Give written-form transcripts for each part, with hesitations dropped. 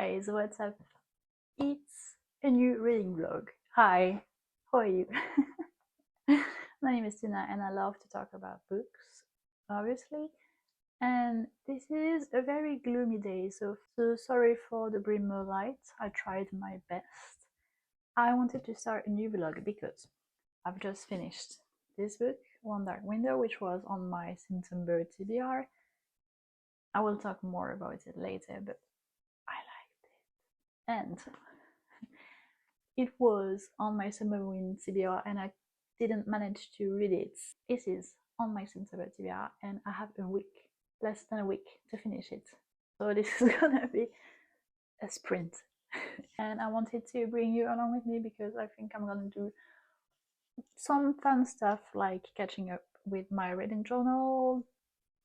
guys, what's up? It's a new reading vlog. Hi, how are you? My name is Tina and I love to talk about books, obviously. And this is a very gloomy day, so sorry for the brimmer light. I tried my best. I wanted to start a new vlog because I've just finished this book, One Dark Window, which was on my September TBR. I will talk more about it later, but I liked it. And it was on my summer wind TBR and I didn't manage to read it. It is on my September TBR and I have a week, less than a week to finish it. So this is gonna be a sprint. And I wanted to bring you along with me because I think I'm gonna do some fun stuff like catching up with my reading journal,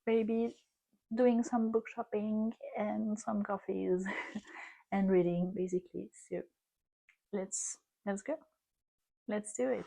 maybe doing some book shopping and some coffees and reading basically. So let's go. Let's do it.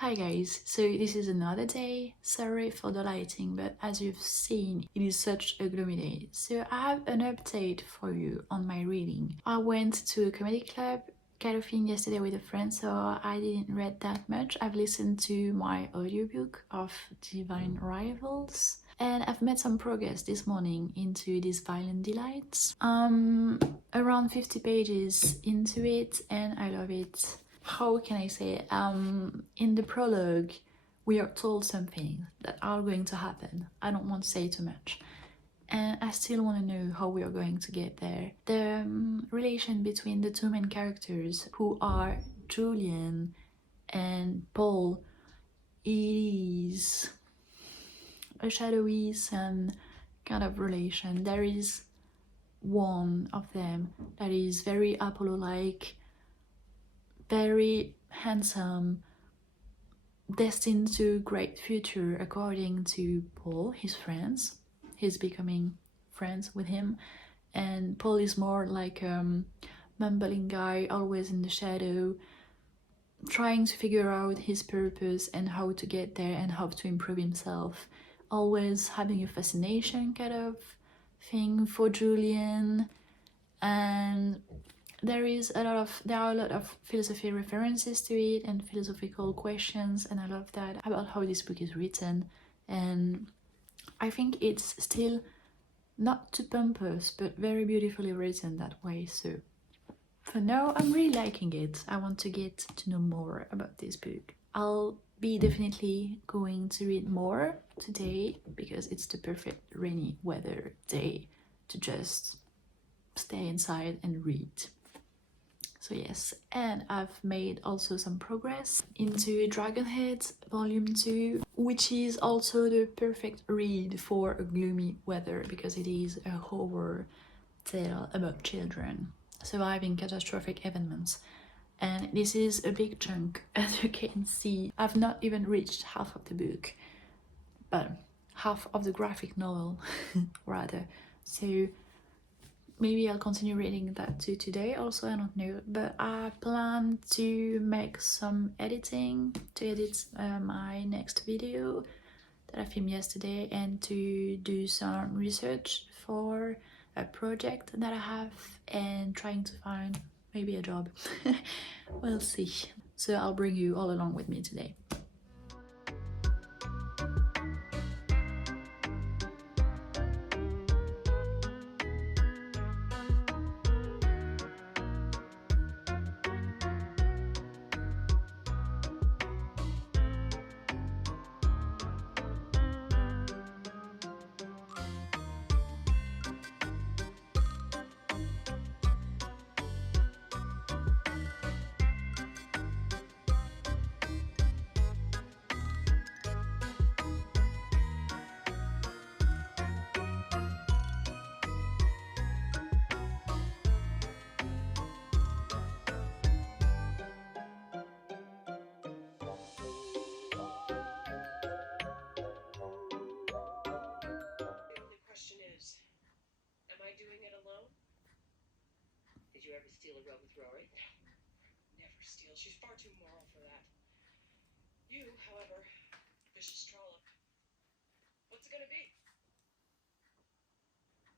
Hi guys, so this is another day. Sorry for the lighting, but as you've seen, it is such a gloomy day. So I have an update for you on my reading. I went to a comedy club kind of thing yesterday with a friend, so I didn't read that much. I've listened to my audiobook of Divine Rivals, and I've made some progress this morning into these violent delights. Around 50 pages into it, and I love it. How can I say it? In the prologue, we are told something that are going to happen. I don't want to say too much. And I still want to know how we are going to get there. The relation between the two main characters, who are Julian and Paul, is a shadowy sun kind of relation. There is one of them that is very Apollo-like, very handsome, destined to great future according to Paul, his friends. He's becoming friends with him, and Paul is more like a mumbling guy, always in the shadow, trying to figure out his purpose and how to get there and how to improve himself, always having a fascination kind of thing for Julian. And there are a lot of philosophy references to it and philosophical questions, and I love that about how this book is written. And I think it's still not too pompous, but very beautifully written that way. So for now, I'm really liking it. I want to get to know more about this book. I'll be definitely going to read more today because it's the perfect rainy weather day to just stay inside and read. So yes, and I've made also some progress into Dragonhead Volume 2, which is also the perfect read for a gloomy weather because it is a horror tale about children surviving catastrophic events. And this is a big chunk, as you can see. I've not even reached half of the book, but half of the graphic novel, rather. So maybe I'll continue reading that too today also, I don't know, but I plan to make some editing to edit my next video that I filmed yesterday, and to do some research for a project that I have, and trying to find maybe a job. We'll see. So I'll bring you all along with me today. Am I doing it alone? Did you ever steal a rug with Rory? Never steal. She's far too moral for that. You, however, vicious trollop. What's it gonna be?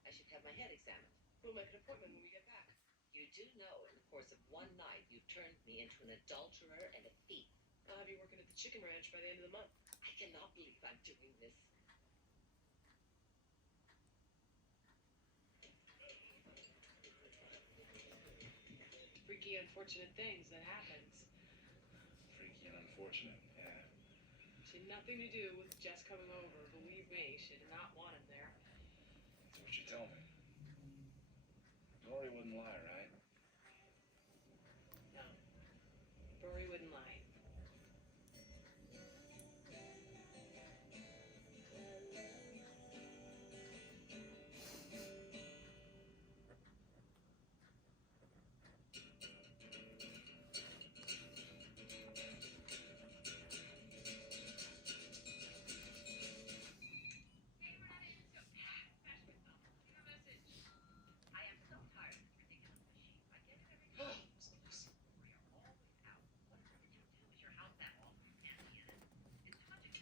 I should have my head examined. We'll make an appointment when we get back. You do know, in the course of one night, you turned me into an adulterer and a thief. I'll have you working at the chicken ranch by the end of the month. I cannot believe I'm doing this. Freaky, unfortunate things that happens. Freaky and unfortunate, yeah. She had nothing to do with Jess coming over. Believe me, she did not want him there. That's what you tell me. Rory wouldn't lie, right? No. Rory wouldn't lie.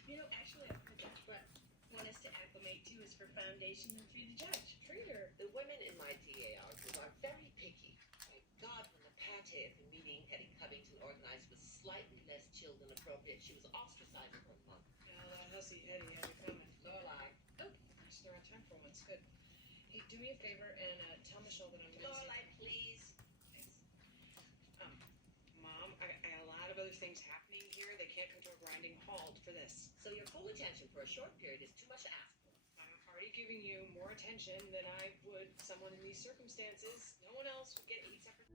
You know, actually, I forgot. What want us to acclimate to is for foundation and for you to judge. Treat her. The women in my DAR group are very picky. Thank God, when the pate at the meeting Hetty Covington organized was slightly less chill than appropriate, she was ostracized for a month. Well, that hussy Hetty had it coming. Lorelai. Oh, gosh, they're on time for once. Good. Hey, do me a favor and tell Michelle that I'm going to Lorelai, please. Thanks. Mom, I got a lot of other things happening here. They can't come to a grinding halt for this. So your full attention for a short period is too much to ask for. I'm already giving you more attention than I would someone in these circumstances. No one else would get 8 separate...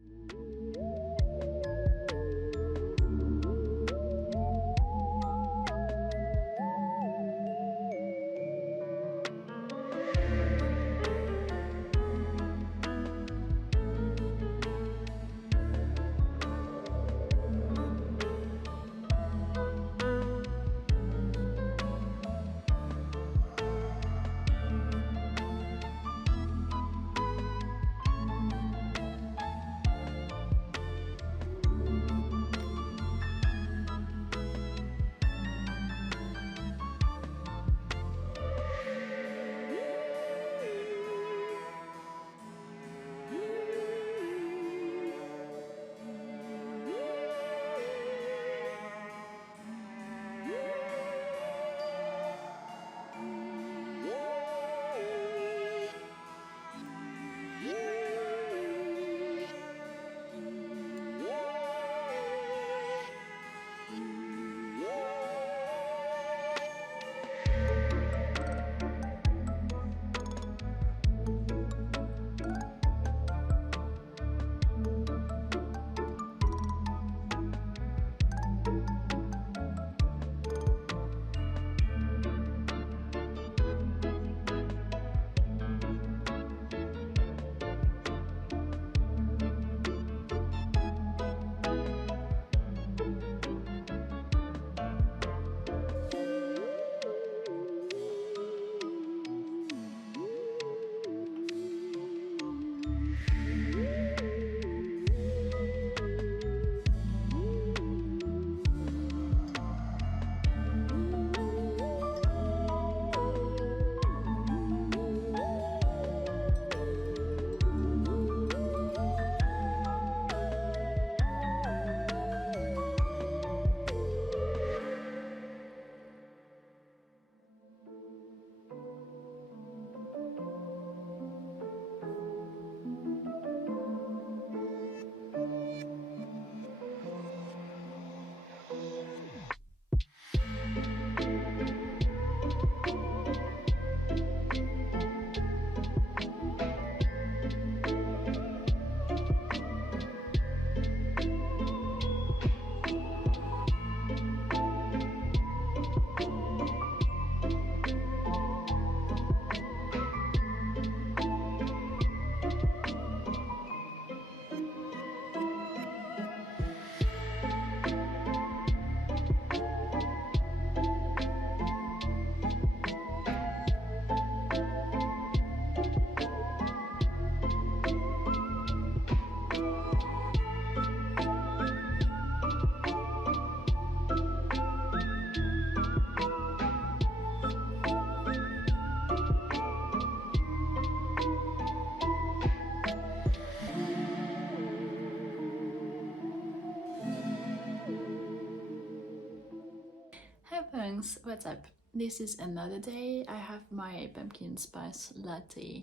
Thanks, what's up? This is another day. I have my pumpkin spice latte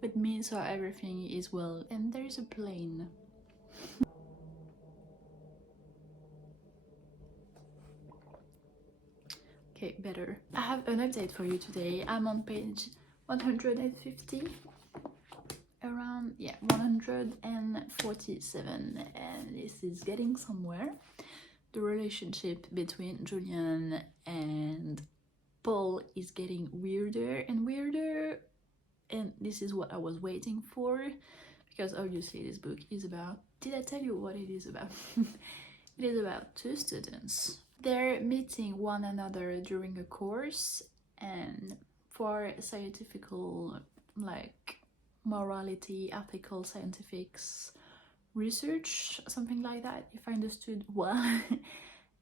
with me, so everything is well. And there is a plane. Okay, better. I have an update for you today. I'm on page 150, around, yeah, 147, and this is getting somewhere. The relationship between Julian and Paul is getting weirder and weirder, and this is what I was waiting for, because obviously this book is about, did I tell you what it is about? It is about two students. They're meeting one another during a course, and for scientifical, like morality, ethical, scientifics research, something like that, if I understood well.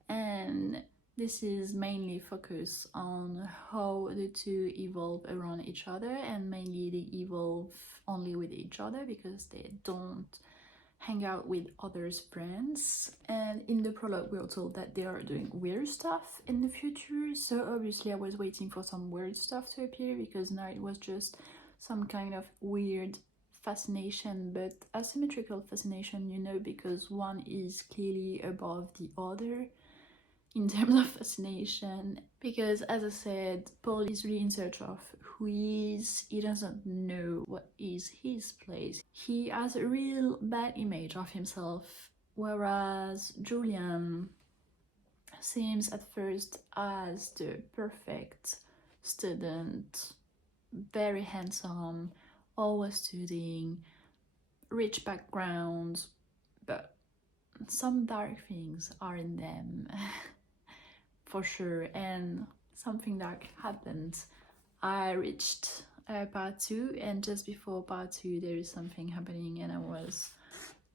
And this is mainly focused on how the two evolve around each other, and mainly they evolve only with each other because they don't hang out with others' friends. And in the prologue we're told that they are doing weird stuff in the future, so obviously I was waiting for some weird stuff to appear, because now it was just some kind of weird fascination, but asymmetrical fascination, you know, because one is clearly above the other in terms of fascination. Because as I said, Paul is really in search of who he is. He doesn't know what is his place. He has a real bad image of himself, whereas Julian seems at first as the perfect student, very handsome, always studying, rich background, but some dark things are in them. For sure, and something dark happened. I reached part 2, and just before part 2 there is something happening, and I was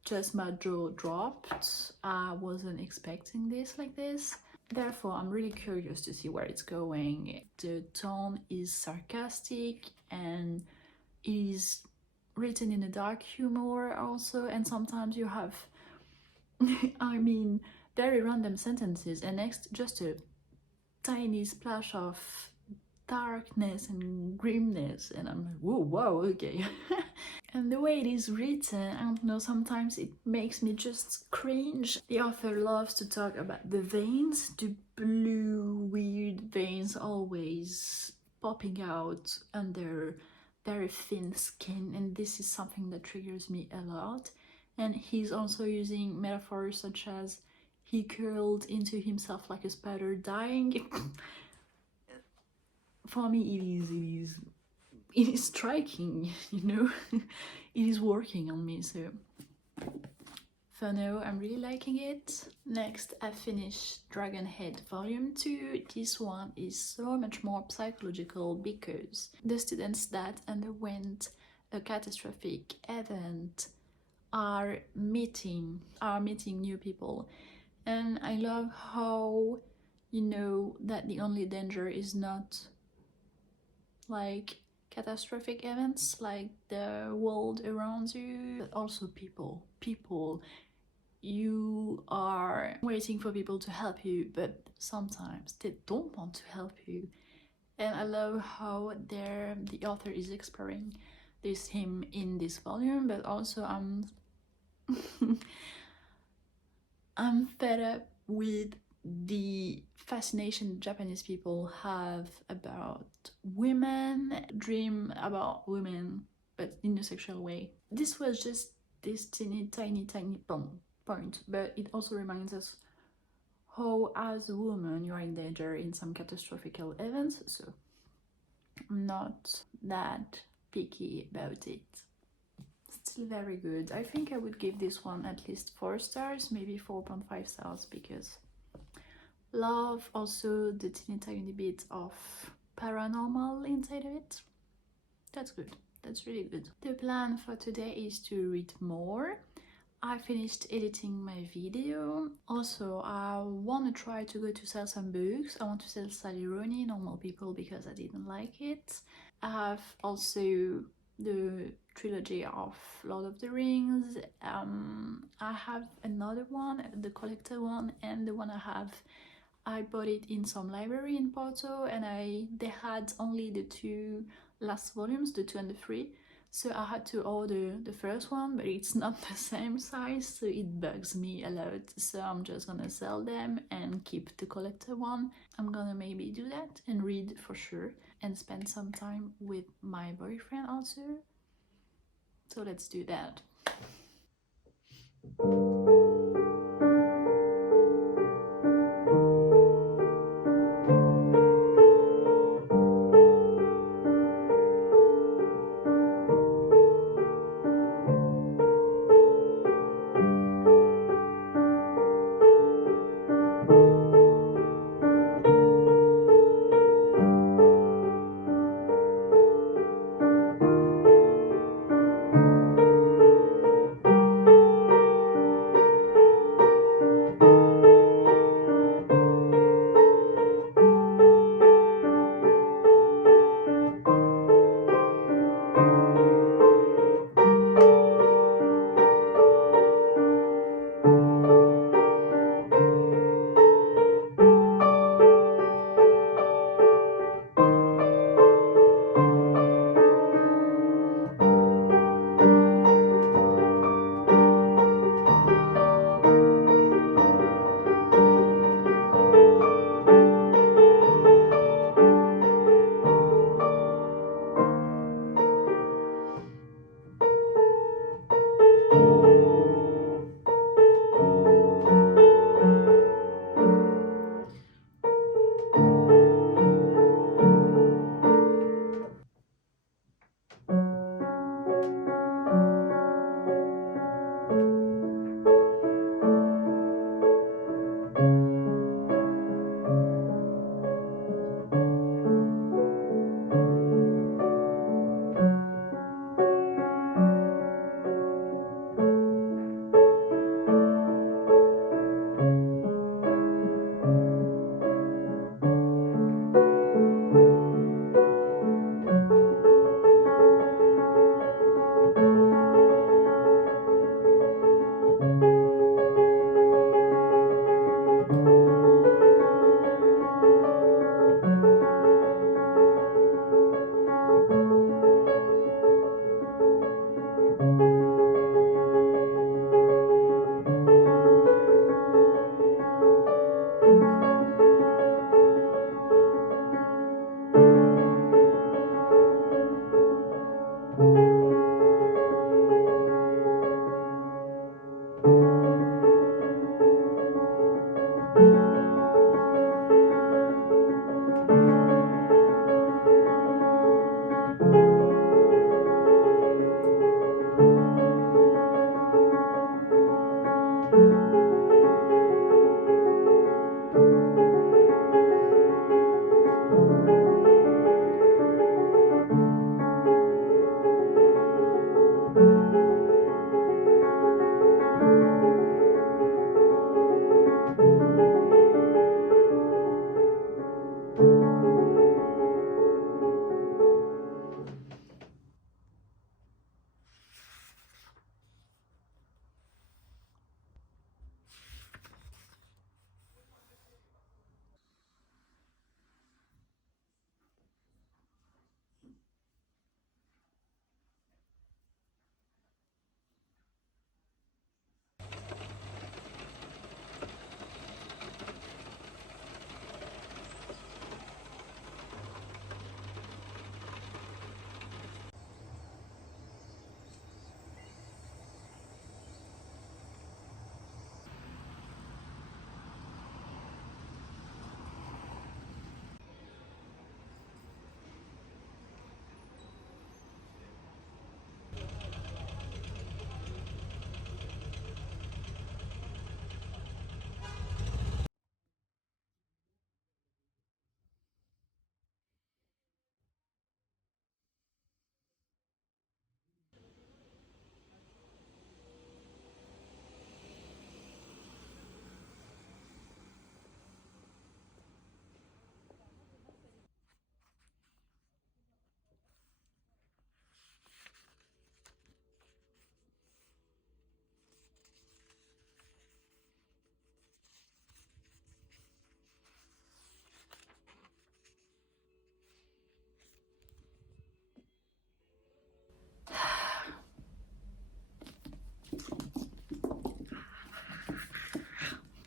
just, my jaw dropped. I wasn't expecting this like this. Therefore, I'm really curious to see where it's going. The tone is sarcastic and is written in a dark humor also, and sometimes you have I mean, very random sentences, and next just a tiny splash of darkness and grimness, and I'm like, whoa, wow, okay. And the way it is written, I don't know, sometimes it makes me just cringe. The author loves to talk about the veins, the blue weird veins always popping out under very thin skin, and this is something that triggers me a lot. And he's also using metaphors such as he curled into himself like a spider dying. For me it is striking, you know. It is working on me, so for now I'm really liking it. Next, I finished Dragonhead Volume 2. This one is so much more psychological because the students that underwent a catastrophic event are meeting new people, and I love how, you know, that the only danger is not like catastrophic events like the world around you, but also people. You are waiting for people to help you, but sometimes they don't want to help you. And I love how the author is exploring this theme in this volume, but also I'm fed up with the fascination Japanese people have about women, dream about women, but in a sexual way. This was just this tiny point, but it also reminds us how, as a woman, you are in danger in some catastrophic events, so I'm not that picky about it. Still very good. I think I would give this one at least 4 stars, maybe 4.5 stars, because love also the teeny tiny bit of paranormal inside of it. That's good. That's really good. The plan for today is to read more. I finished editing my video. Also, I want to try to go to sell some books. I want to sell Sally Rooney, Normal People, because I didn't like it. I have also the trilogy of Lord of the Rings. I have another one, the collector one, and the one I have I bought it in some library in Porto, and they had only the two last volumes, the 2 and the 3. So I had to order the first one, but it's not the same size, so it bugs me a lot. So I'm just gonna sell them and keep the collector one. I'm gonna maybe do that and read for sure and spend some time with my boyfriend also. So let's do that.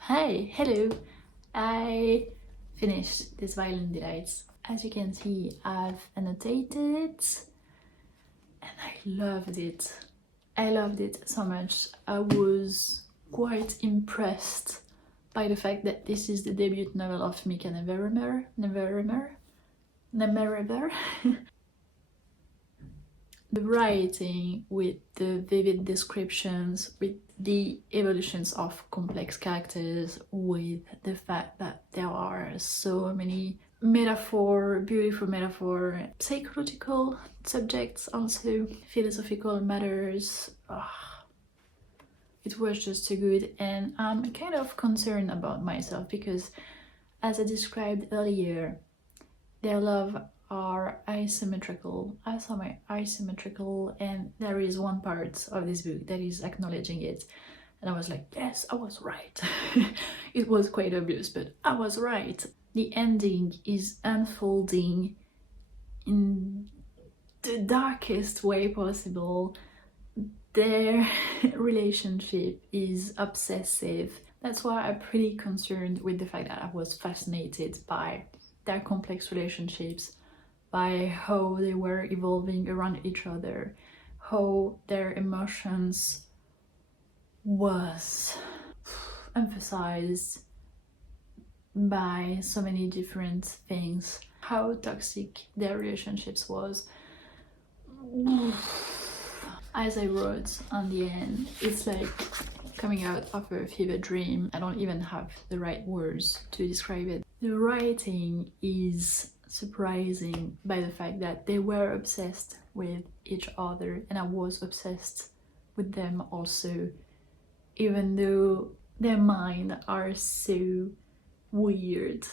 Hi, hello! I finished this Violin Delights. As you can see, I've annotated it and I loved it. I loved it so much. I was quite impressed by the fact that this is the debut novel of Mika Neverember. The writing with the vivid descriptions, with the evolutions of complex characters, with the fact that there are so many beautiful metaphor, psychological subjects, also philosophical matters. It was just so good, and I'm kind of concerned about myself because, as I described earlier, their love are asymmetrical, and there is one part of this book that is acknowledging it, and I was like, yes, I was right. It was quite obvious, but I was right. The ending is unfolding in the darkest way possible. Their relationship is obsessive. That's why I'm pretty concerned with the fact that I was fascinated by their complex relationships, by how they were evolving around each other, how their emotions was emphasized by so many different things, how toxic their relationships was. As I wrote on the end, it's like coming out of a fever dream. I don't even have the right words to describe it. The writing is surprising by the fact that they were obsessed with each other and I was obsessed with them also, even though their minds are so weird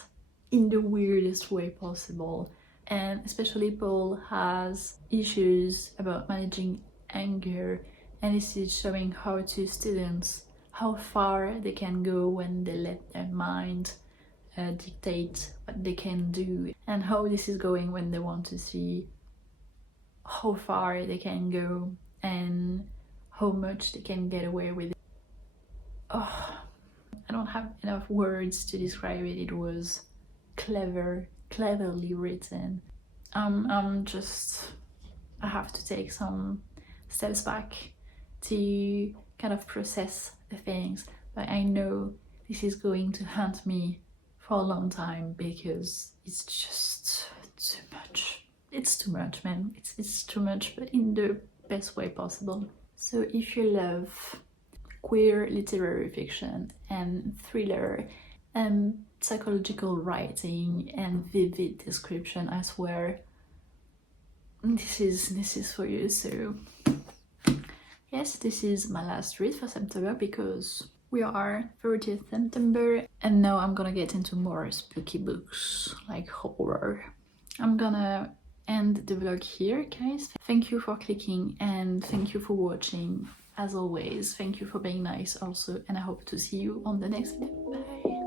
in the weirdest way possible. And especially Paul has issues about managing anger, and this is showing how to students how far they can go when they let their mind dictate what they can do, and how this is going when they want to see how far they can go and how much they can get away with it. Oh, I don't have enough words to describe it. It was cleverly written. I'm just, I have to take some steps back to kind of process the things, but I know this is going to haunt me for a long time because it's just too much. It's too much, man. It's too much, but in the best way possible. So if you love queer literary fiction and thriller and psychological writing and vivid description, I swear this is for you. So yes, this is my last read for September because we are 30th September and now I'm gonna get into more spooky books like horror. I'm gonna end the vlog here, guys. Thank you for clicking and thank you for watching. As always, thank you for being nice also, and I hope to see you on the next video. Bye!